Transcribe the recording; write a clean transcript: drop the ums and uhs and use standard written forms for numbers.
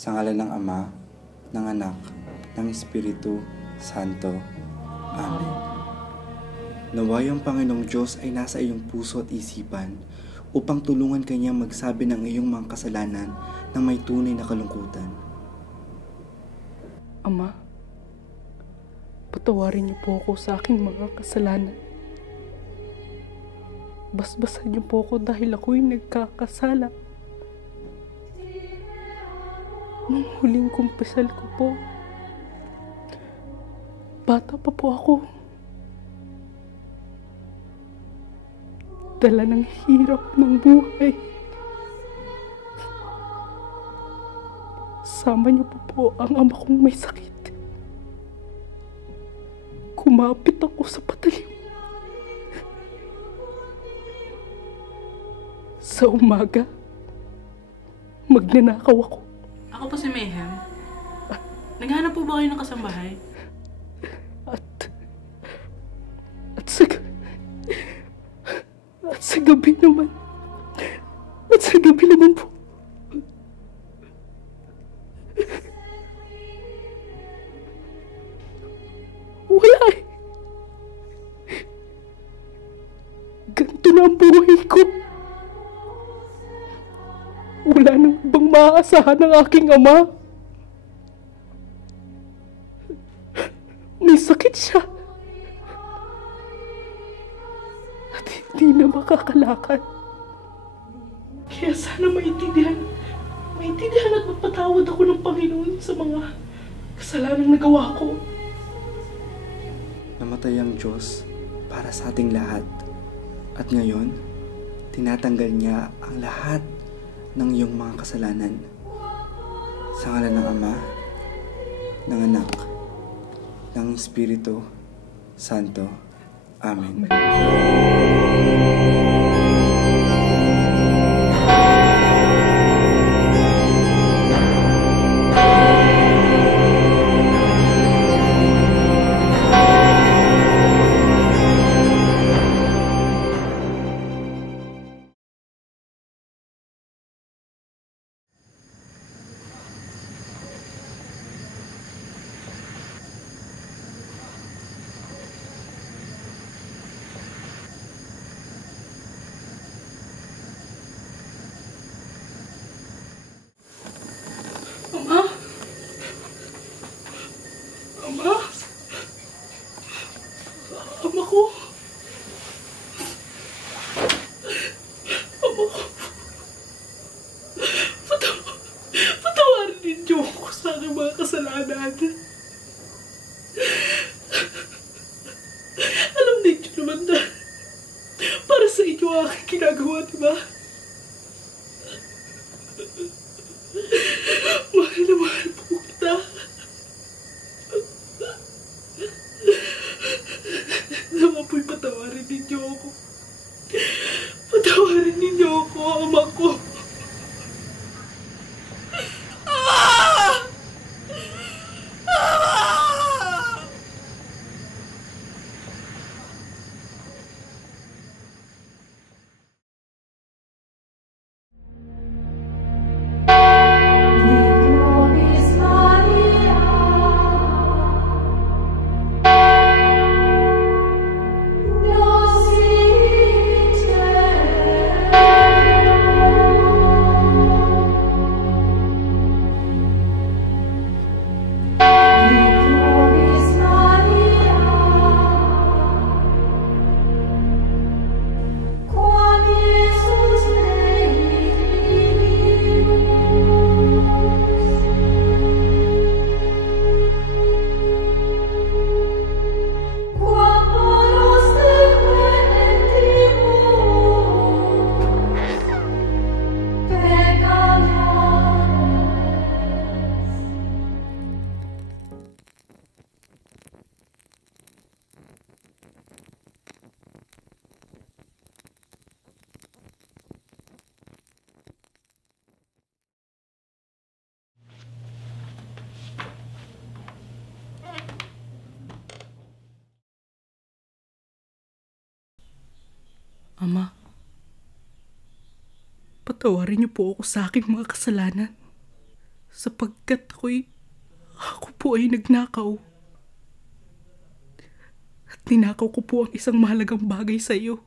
Sa ngalan ng Ama, ng Anak, ng Espiritu Santo. Amen. Naway ang Panginoong Diyos ay nasa iyong puso at isipan upang tulungan kanyang magsabi ng iyong mga kasalanan ng may tunay na kalungkutan. Ama, patawarin niyo po ako sa aking mga kasalanan. Basbasan niyo po ako dahil ako'y nagkakasala. Nung huling kumpisal ko po, bata pa po ako. Dala ng hirap ng buhay. Sama niyo po ang ama kong may sakit. Kumapit ako sa patalim. Sa umaga, magnanakaw ako. Ako po si Mayhem. Naghanap po ba kayo ng kasambahay? At sa gabi naman po. Wala eh. Ganito na ang buhay ko. Wala nang ibang maaasahan ng aking ama. May sakit siya. At hindi na makakalakad. Kaya sana maintindihan at magpatawad ako ng Panginoon sa mga kasalanang nagawa ko. Namatay ang Diyos para sa ating lahat. At ngayon, tinatanggal niya ang lahat ng iyong mga kasalanan. Sa ngalan ng Ama, ng Anak, ng Espiritu Santo. Amen. Ama? Ama? Ama ko? Ama ko? Patawarin ninyo ako sa aking mga kasalanan. Alam ninyo naman na para sa inyo aking ginagawa, diba? Mahal na mahal po kita. Naman po'y patawarin ninyo ako. Patawarin ninyo ako, ama ko. Ama, patawarin niyo po ako sa aking mga kasalanan. sapagkat ako po ay nagnakaw. At ninakaw ko po ang isang mahalagang bagay sa iyo.